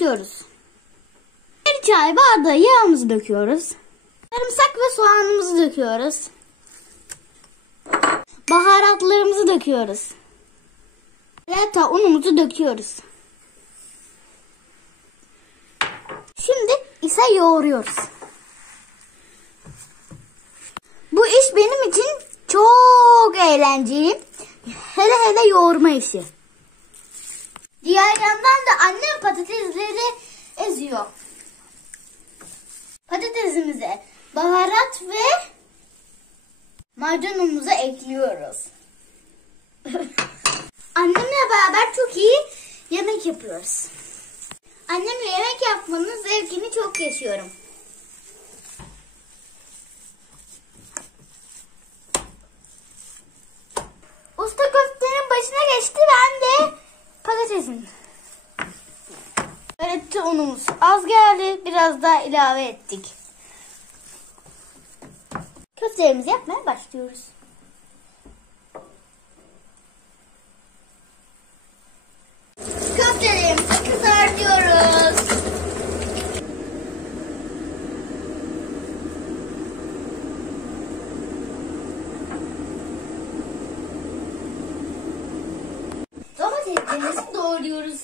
döküyoruz. Bir çay bardağı yağımızı döküyoruz. Sarımsak ve soğanımızı döküyoruz. Baharatlarımızı döküyoruz. Ve unumuzu döküyoruz. Şimdi ise yoğuruyoruz. Bu iş benim için çok eğlenceli. Hele hele yoğurma işi. Diğer yandan da annem patatesleri eziyor. Patatesimize baharat ve maydanozu ekliyoruz. Annemle beraber çok iyi yemek yapıyoruz. Annemle yemek yapmanın zevkini çok yaşıyorum. Usta köftenin başına geçti, ben de patatesin. Evet, unumuz az geldi, biraz daha ilave ettik. Köftelerimizi yapmaya başlıyoruz. Köftelerimizi kızartıyoruz. Domateslerimizi doğruyoruz.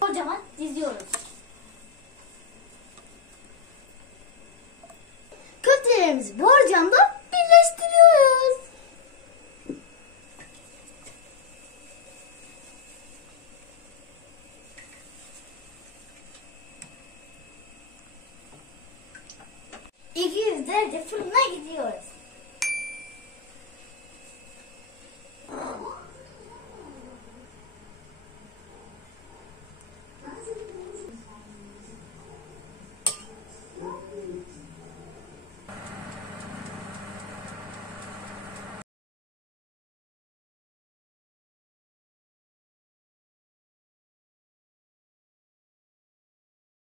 Kocaman diziyoruz. Köftelerimizi borcamda birleştiriyoruz. ...200 derece fırına gidiyoruz.